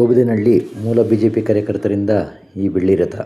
ಓಬದೇನಹಳ್ಳಿ ಮೂಲ ಬಿಜೆಪಿ ಕಾರ್ಯಕರ್ತರಿಂದ ಈ ಬೆಳ್ಳಿ ರಥ.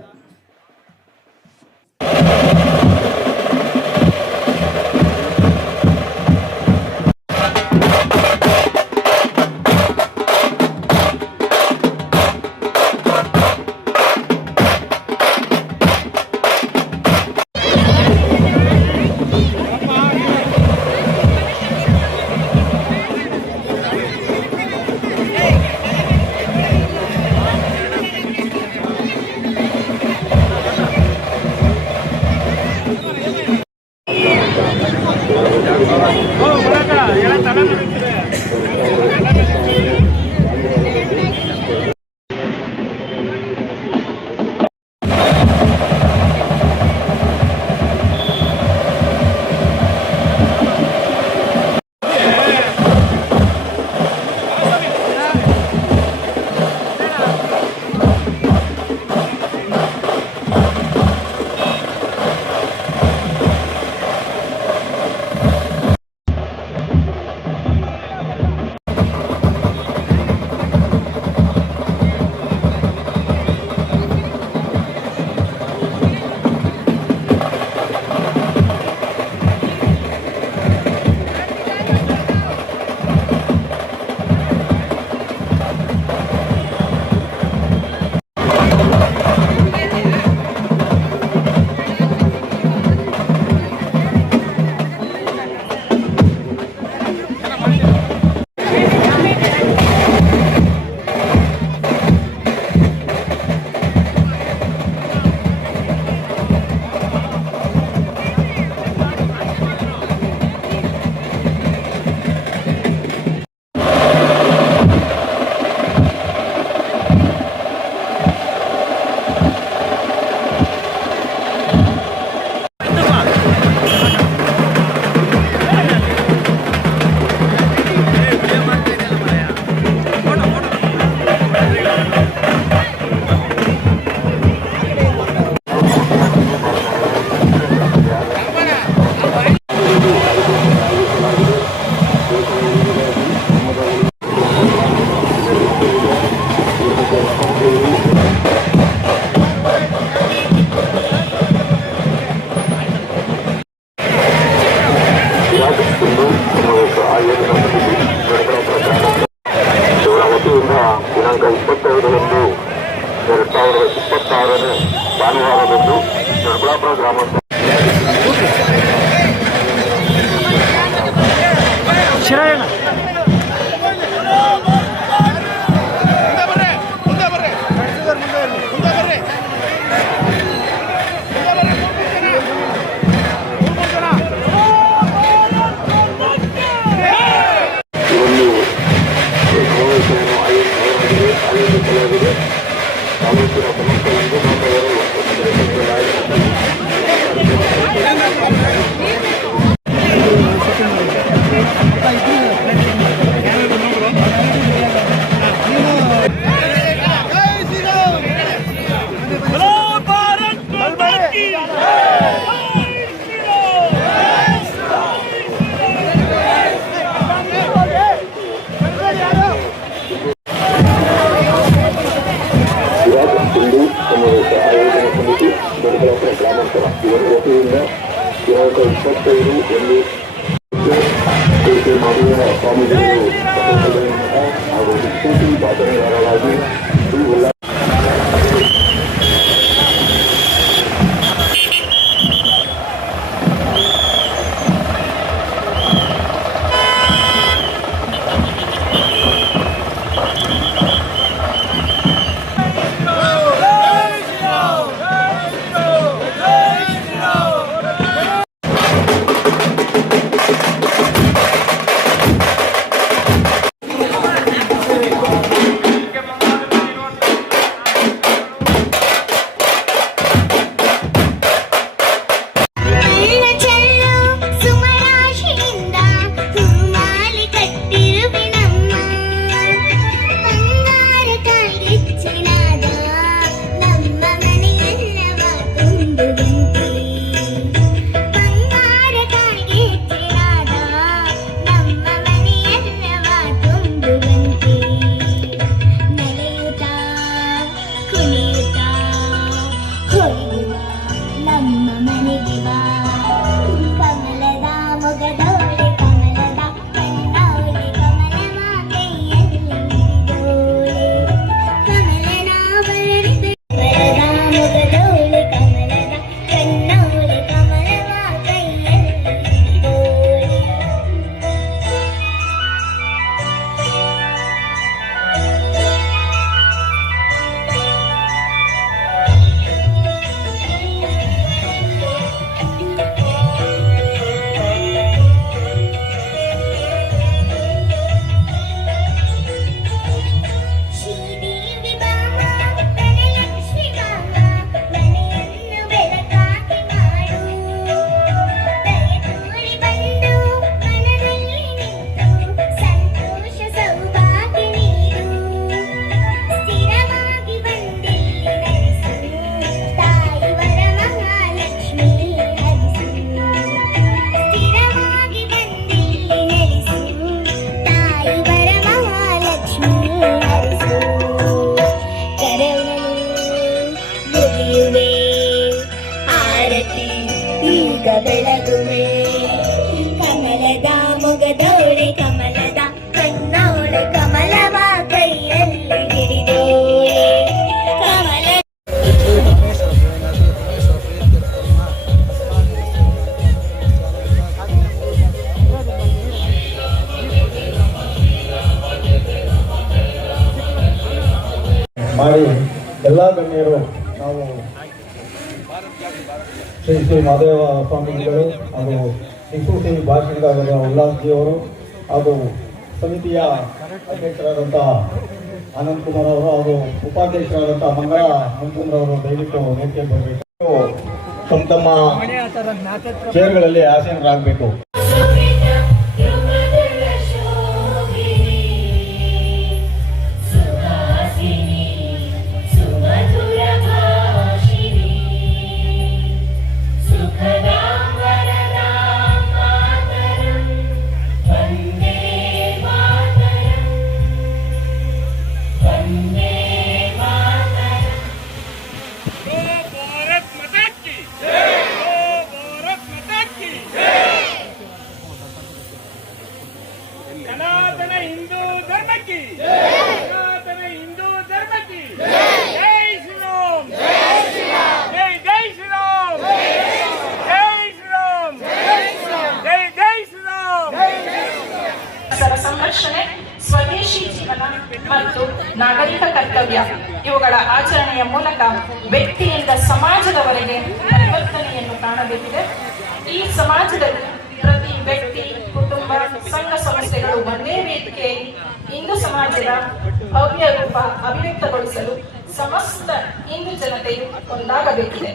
Música ದಿನಾಂಕ ಇಪ್ಪತ್ತೈದು ಎಂದು ಪ್ರಪಂಚದಲ್ಲಿನ ಹಾಗೂ ವಿಶೇಷ ಭಾಷಣಕಾರರಾಗಿ ಶ್ರೀ ಮಾಡಿ ಎಲ್ಲ ಗಣ್ಯರು ನಾವು ಶ್ರೀ ಶ್ರೀ ಮಾದೇವ ಸ್ವಾಮೀಜಿಗಳು ಹಾಗೂ ಟಿಪ್ಪು ಭಾಷಣಗಾರರ ಉಲ್ಲಾಸ್ಜಿಯವರು ಹಾಗೂ ಸಮಿತಿಯ ಅಧ್ಯಕ್ಷರಾದಂಥ ಆನಂದ್ ಕುಮಾರ್ ಅವರು ಹಾಗೂ ಉಪಾಧ್ಯಕ್ಷರಾದಂಥ ಮಂಗಳ ಮಂಕುಮ್ರವರು ದಯವಿಟ್ಟು ವೇದಿಕೆ ಬರಬೇಕು ತಮ್ಮ ತಮ್ಮ ಚೇರ್ಗಳಲ್ಲಿ ಆಸೀನರಾಗಬೇಕು. ಸ್ವದೇಶಿ ಜೀವನ ಮತ್ತು ನಾಗರಿಕ ಕರ್ತವ್ಯ ಇವುಗಳ ಆಚರಣೆಯ ಮೂಲಕ ವ್ಯಕ್ತಿಯಿಂದ ಸಮಾಜದವರೆಗೆ ಪರಿವರ್ತನೆಯನ್ನು ಕಾಣಬೇಕಿದೆ. ಈ ಸಮಾಜದಲ್ಲಿ ಪ್ರತಿ ವ್ಯಕ್ತಿ, ಕುಟುಂಬ, ಸಂಘ ಸಂಸ್ಥೆಗಳು ಒಂದೇ ವೇದಿಕೆ ಹಿಂದೂ ಸಮಾಜದ ಭವ್ಯ ರೂಪ ಅಭಿವ್ಯಕ್ತಗೊಳಿಸಲು ಸಮಸ್ತ ಹಿಂದೂ ಜನತೆಯು ಒಂದಾಗಬೇಕಿದೆ.